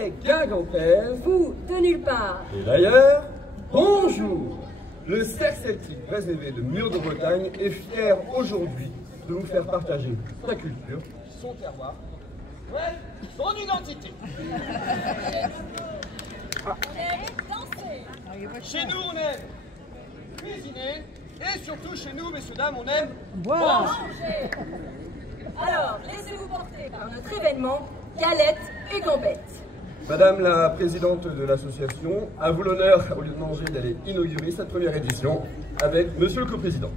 les Guingampaises. Vous, de nulle part. Et d'ailleurs, bonjour. Le cercle celtique réservé de Murs de Bretagne est fier aujourd'hui de vous faire partager sa culture, son terroir, bref, son identité. Chez nous, on aime cuisiner et surtout chez nous, messieurs, dames, on aime boire. Alors, laissez-vous porter par notre événement Galettes et Gambettes. Madame la présidente de l'association, à vous l'honneur, au lieu de manger, d'aller inaugurer cette première édition avec monsieur le coprésident.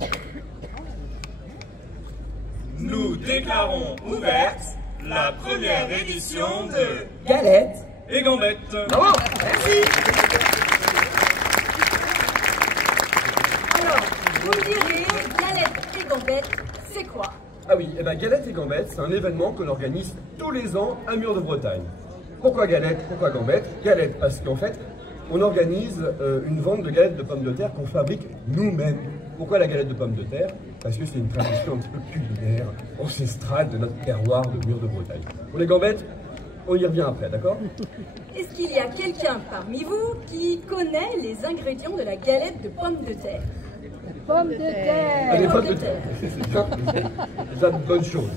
Nous déclarons ouverte la première édition de Galettes et Gambettes. Bravo, merci. Alors, vous me direz, Galettes et Gambettes, c'est quoi? Ah oui, eh ben, Galettes et Gambettes, c'est un événement qu'on organise tous les ans à Murs de Bretagne. Pourquoi Galettes? Pourquoi Gambettes? Galettes, parce qu'en fait, on organise une vente de galettes de pommes de terre qu'on fabrique nous-mêmes. Pourquoi la galette de pommes de terre? Parce que c'est une tradition un petit peu culinaire, ancestrale de notre terroir de Murs de Bretagne. Pour les Gambettes, on y revient après, d'accord? Est-ce qu'il y a quelqu'un parmi vous qui connaît les ingrédients de la galette de pommes de terre? Pommes de terre. Ah, les pommes de terre, c'est déjà de bonnes choses.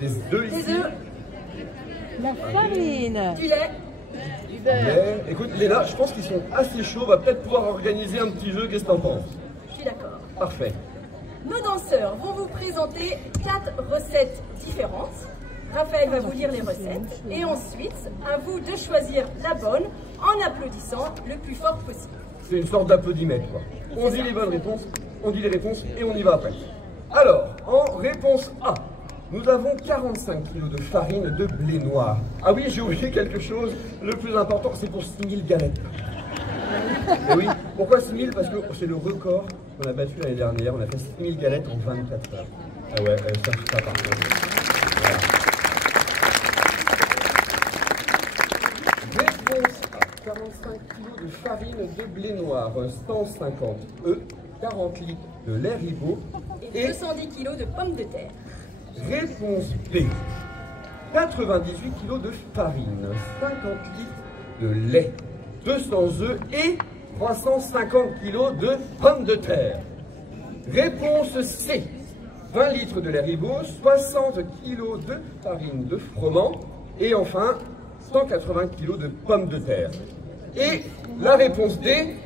Des œufs ici. Des œufs, La farine. du lait. Mais, écoute, Léna, je pense qu'ils sont assez chauds. On va peut-être pouvoir organiser un petit jeu. Qu'est-ce que t'en penses? Je suis d'accord. Parfait. Nos danseurs vont vous présenter 4 recettes différentes. Raphaël va vous lire les recettes et ensuite, à vous de choisir la bonne en applaudissant le plus fort possible. C'est une sorte d'applaudimètre, quoi. On dit les bonnes réponses, on dit les réponses et on y va après. Alors, en réponse A, nous avons 45 kg de farine de blé noir. Ah oui, j'ai oublié quelque chose. Le plus important, c'est pour 6000 galettes. Et oui, pourquoi 6000? Parce que c'est le record qu'on a battu l'année dernière. On a fait 6000 galettes en 24 heures. Ah ouais, ça par contre. Voilà. Réponse A, 45 kg de farine de blé noir, 150 œufs, 40 litres de lait ribot Et 210 kg de pommes de terre. Réponse B, 98 kg de farine, 50 litres de lait, 200 œufs et 350 kg de pommes de terre. Réponse C, 20 litres de lait ribot, 60 kg de farine de froment et enfin 180 kg de pommes de terre. Et la réponse D,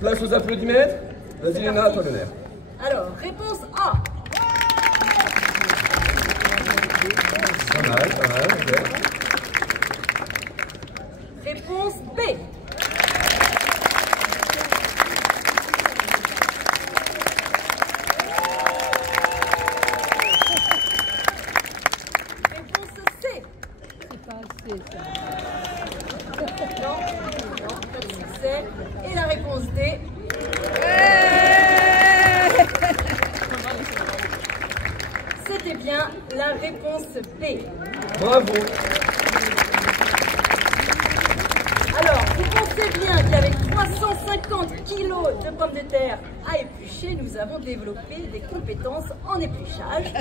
Place aux applaudimètres. Vas-y Léna, à toi l'honneur. Alors, réponse A. Pas mal, ok. Réponse B. Réponse C. C'est pas assez, ça. Non, pas de succès. Et la réponse D. C'était bien la réponse B. Bravo. Alors, vous pensez bien qu'avec 350 kilos de pommes de terre à éplucher, nous avons développé des compétences en épluchage.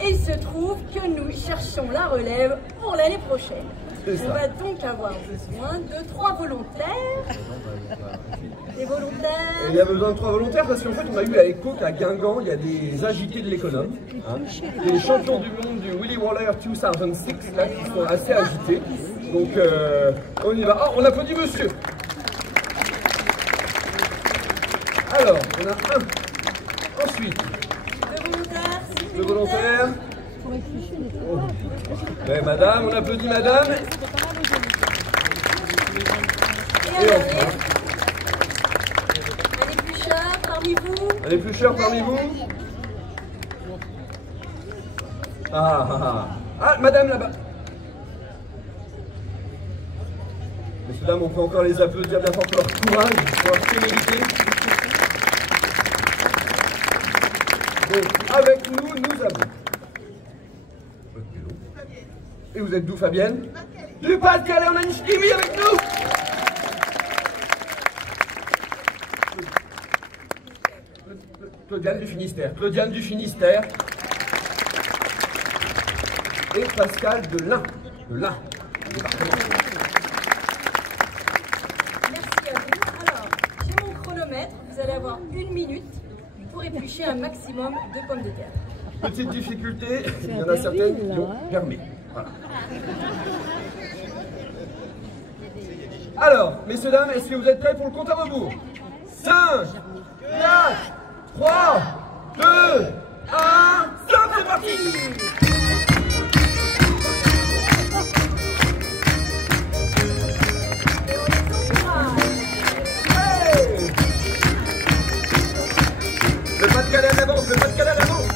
Et il se trouve que nous cherchons la relève pour l'année prochaine. C'est ça. On va donc avoir besoin de 3 volontaires. Des volontaires. Il y a besoin de 3 volontaires parce qu'en fait on a eu à l'écho qu'à Guingamp il y a des agités de l'économe. Hein. Des champions du monde du Willy Waller 2006 là qui sont assez agités. Donc on y va. Ah, on applaudit monsieur. Alors, on a un. Ensuite, 2 volontaires. 2 volontaires. Pour éplucher les Oh. tomates. Ouais, madame, on applaudit madame. Et Et un enfin, dernier. Un éplucheur parmi vous. un éplucheur parmi vous. Ah, madame là-bas. Messieurs, dames, on peut encore les applaudir bien fort pour leur courage, pour leur témérité. Donc, avec nous, nous avons. Et vous êtes d'où, Fabienne? Du Pas-de-Calais, on a une ch'timi avec nous. Claudiane du Finistère. Claudiane du Finistère. et Pascal de l'Ain. De l'Ain. Département. Merci à vous. Alors, j'ai mon chronomètre. Vous allez avoir 1 minute pour éplucher un maximum de pommes de terre. Petite difficulté, il y en a certaines qui ont permis. Voilà. Alors, messieurs, dames, est-ce que vous êtes prêts pour le compte à rebours? 5, 4, 3, 2, 1, stop, c'est parti! Hey! Le Pas-de-Calais à l'avance, le Pas-de-Calais à l'avance!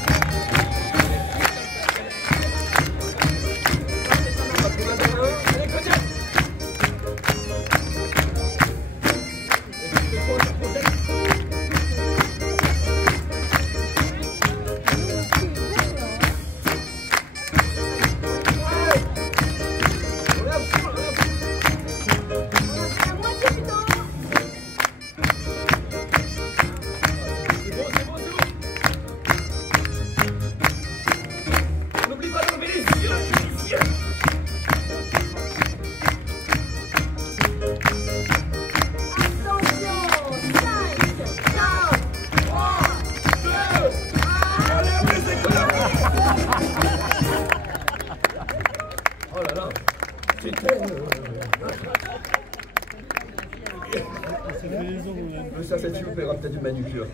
Ça, cette fille vous paiera peut-être une manucure.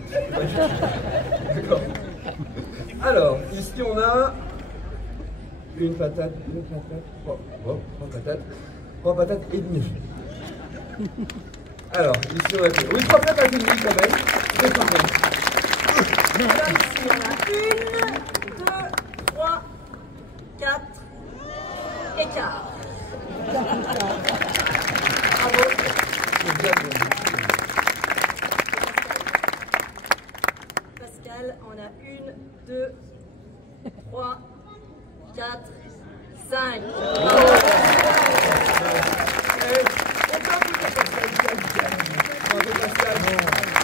D'accord. Alors, ici on a une patate, trois patates et demie. Alors, ici on a quoi? Oui, 3 patates et demie quand même. C'est pas mal. Alors ici, on a 1, 2, 3, 4 et quart. Bravo. Pascal, on a 1, 2, 3, 4, 5. Bravo.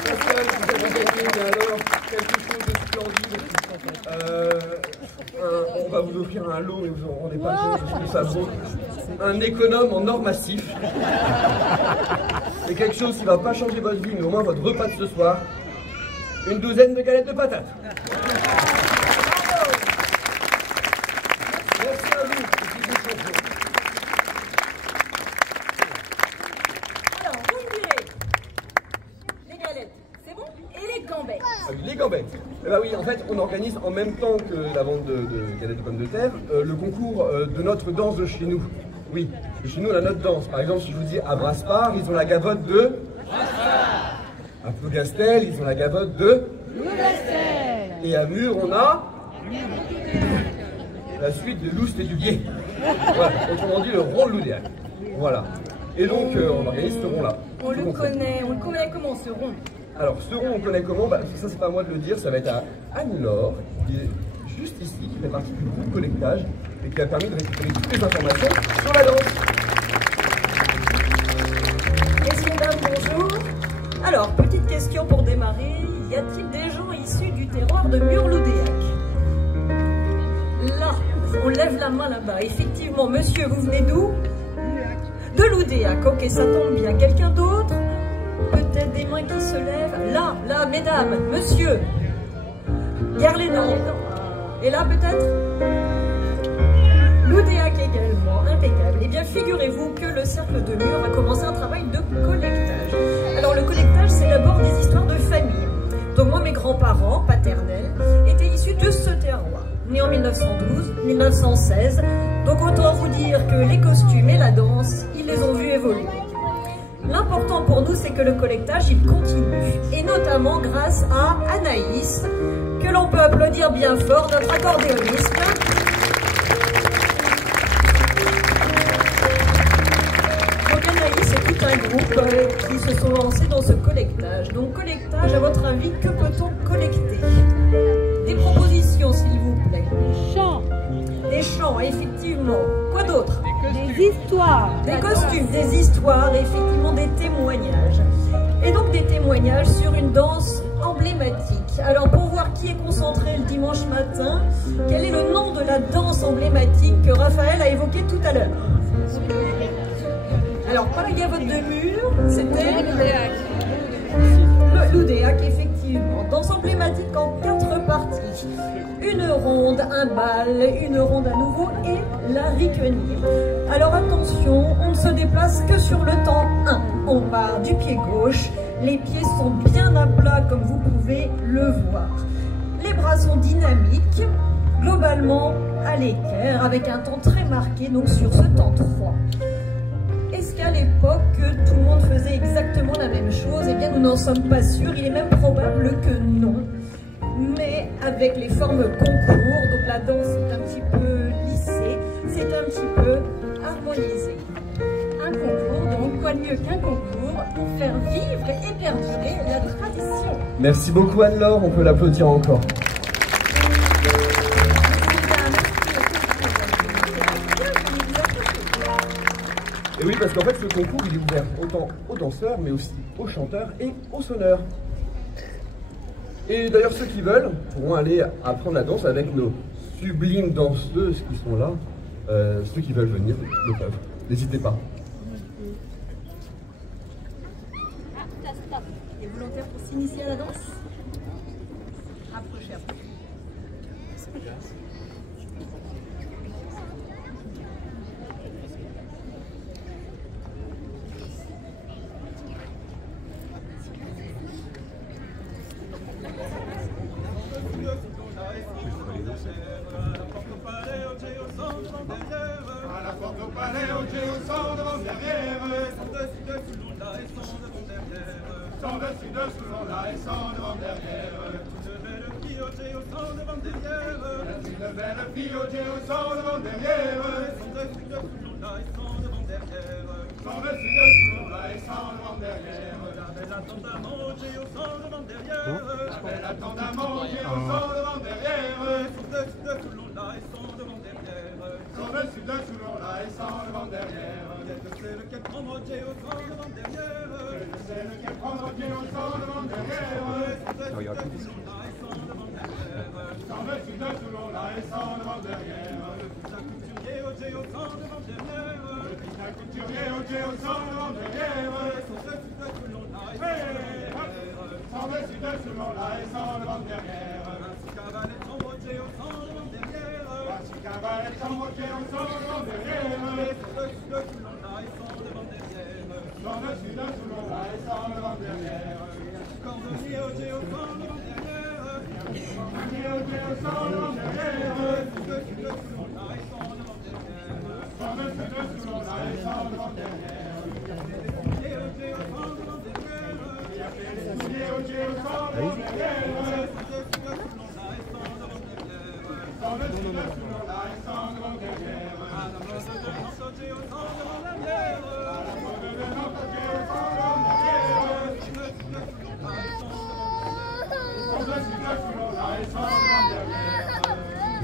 Pascal, vous avez gagné, mais alors, quelque chose de splendide. On va vous offrir un lot, mais vous en rendez pas compte, parce que ça vaut un économe en or massif. C'est quelque chose qui ne va pas changer votre vie, mais au moins votre repas de ce soir. Une douzaine de galettes de patates. Merci à vous. Alors, vous me direz, les galettes, c'est bon? Et les gambettes? Les gambettes. Eh ben oui, en fait, on organise en même temps que la vente de galettes de pommes de terre, le concours de notre danse de chez nous. Oui, de chez nous, on a notre danse. Par exemple, si je vous dis à Brasparts, ils ont la gavotte de... À Plougastel, ils ont la gavotte de... Et à Mur, on a... La suite de Loust et du Guet. Voilà, autrement dit, le rond de l'Oudéac. Voilà. Et donc, on organise ce rond-là. On le connaît comment ce rond? Alors, ce rond, on connaît comment? Bah, ça, c'est pas à moi de le dire, ça va être à Anne-Laure, qui est juste ici, qui fait partie du groupe collectage et qui a permis de récupérer toutes les informations sur la danse. Messieurs, dames, bonjour. Alors, petite question pour démarrer. Y a-t-il des gens issus du terroir de Mur-l'Oudéac? Là, on lève la main là-bas. Effectivement, monsieur, vous venez d'où? De l'Oudéac. Ok, ça tombe bien. Quelqu'un d'autre? Peut-être des mains qui se lèvent. Là, mesdames, monsieur. Gare les dents. Et là, peut-être? L'Oudéac également, impeccable. Eh bien, figurez-vous que le Cercle de Mur a commencé un travail de collectage. Alors, le collectage, c'est d'abord des histoires de famille. Donc, moi, mes grands-parents paternels étaient issus de ce terroir, nés en 1912, 1916. Donc, autant vous dire que les costumes et la danse, ils les ont vus évoluer. L'important pour nous, c'est que le collectage, il continue. Et notamment grâce à Anaïs, que l'on peut applaudir bien fort, notre accordéoniste. Donc Anaïs et tout un groupe qui se sont lancés dans ce collectage. Donc collectage, à votre avis, que peut-on collecter? Des propositions, s'il vous plaît. Chant, Des chants, effectivement. Quoi d'autre? des histoires, Des costumes, des histoires, et effectivement des témoignages. Et donc des témoignages sur une danse emblématique. Alors pour voir qui est concentré le dimanche matin, quel est le nom de la danse emblématique que Raphaël a évoqué tout à l'heure. Alors, pas la gavotte de mur, c'était l'Oudéac, effectivement. Danse emblématique en 4 parties. Une ronde, un bal, une ronde à nouveau et la riquenille. Alors attention, on ne se déplace que sur le temps 1. On part du pied gauche, les pieds sont bien à plat comme vous pouvez le voir. Les bras sont dynamiques, globalement à l'équerre, avec un temps très marqué, donc sur ce temps 3. Est-ce qu'à l'époque, tout le monde faisait exactement la même chose? Eh bien, nous n'en sommes pas sûrs, il est même probable que non. Mais avec les formes concours, donc la danse est un petit peu lissée, c'est un petit peu harmonisé. Un concours, donc quoi de mieux qu'un concours pour faire vivre et perdurer la tradition. Merci beaucoup Anne-Laure, on peut l'applaudir encore. Et oui, parce qu'en fait, ce concours, il est ouvert autant aux danseurs, mais aussi aux chanteurs et aux sonneurs. Et d'ailleurs, ceux qui veulent pourront aller apprendre la danse avec nos sublimes danseuses qui sont là. Ceux qui veulent venir le peuvent. N'hésitez pas. Des volontaires pour s'initier à la danse? Approchez, approchez.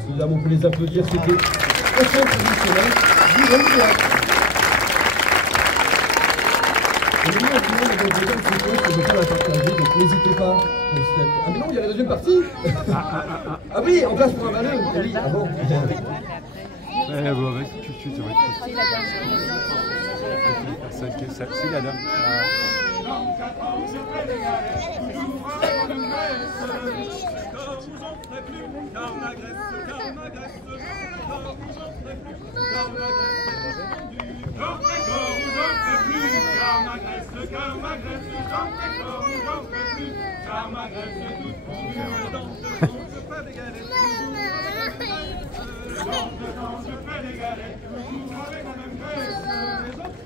Évidemment, on peut les applaudir, c'était très traditionnel du Voltaire. Et nous, au final, on va vous dire une séquence que je ne peux pas la partager, donc n'hésitez pas pour cette... Ah mais non, il y a la deuxième partie. Ah oui, en place pour un ballon. Oui, avant. Bon, vas-y, tu ça va être possible. C'est la dame.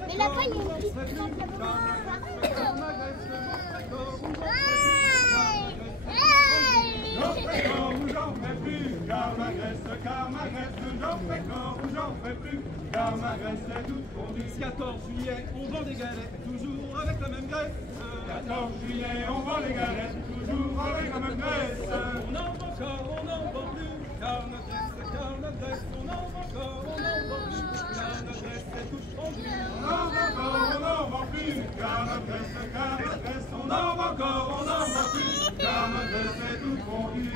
Mais là-bas, il y a une petite car ma graisse est toute fondue. 14 juillet, on vend des galettes, toujours avec la même graisse. 14 juillet, on vend des galettes, toujours avec la même graisse. On en vend encore, on n'en vend plus, car notre graisse, on en vend encore, on n'en vend plus, car notre graisse est toute fondue. On en vend encore, on n'en vend plus, car notre graisse, on en vend encore, on n'en vend plus, car notre graisse est toute fondue.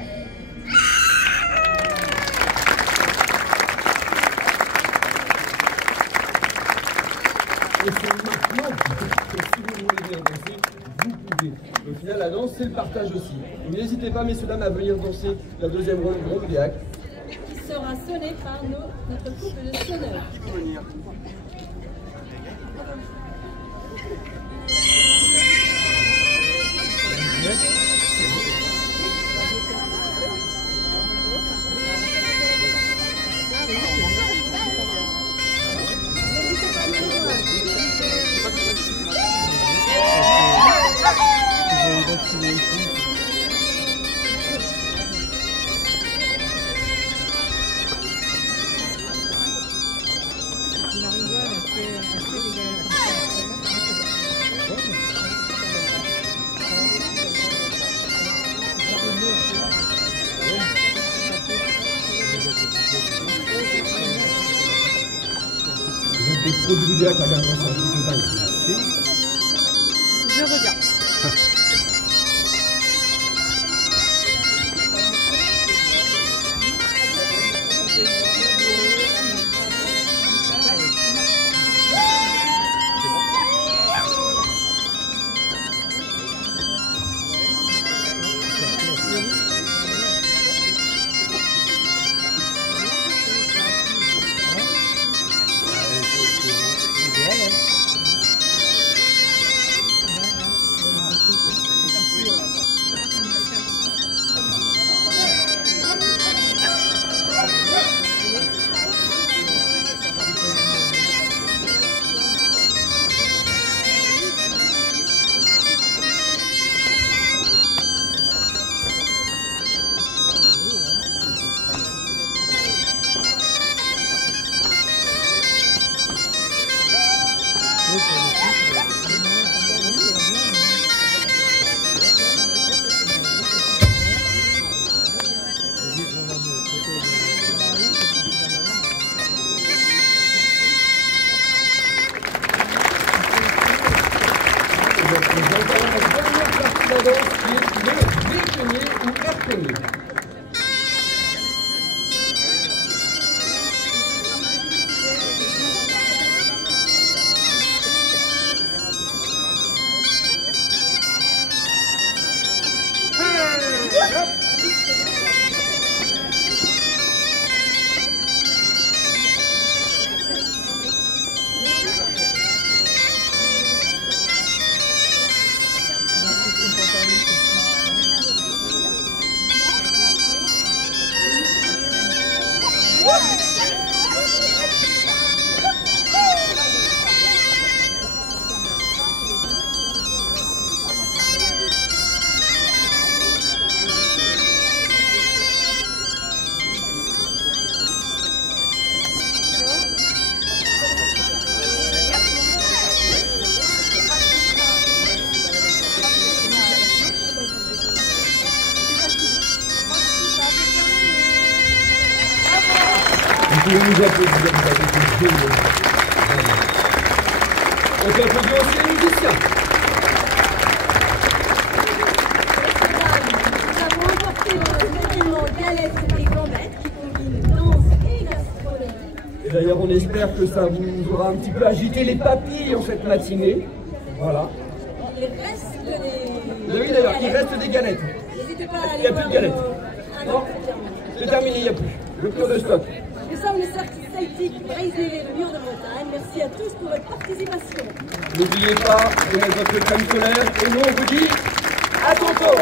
et c'est maintenant que si vous voulez bien danser, vous pouvez. Au final, la danse, c'est le partage aussi. Donc n'hésitez pas, messieurs, dames, à venir danser la deuxième ronde des actes. Qui sera sonné par notre couple de sonneurs. Des produits du direct à garder ça, je regarde. Vous nous applaudissez, vous avez été géniaux. On peut applaudir aussi les musiciens. Nous avons emporté dans notre événement galettes et gambettes qui combinent danse et gastronomie. Et d'ailleurs, on espère que ça vous aura un petit peu agité les papilles en cette matinée. Voilà. Il reste des... Oui, d'ailleurs, il reste des galettes. N'hésitez pas à Il n'y aller a plus de voir galettes. Non, c'est terminé, il n'y a plus. Le cœur de stock. Nous sommes le cercle celtique Brésil, le mur de Bretagne. Merci à tous pour votre participation. N'oubliez pas de mettre votre crème solaire et nous on vous dit à tantôt.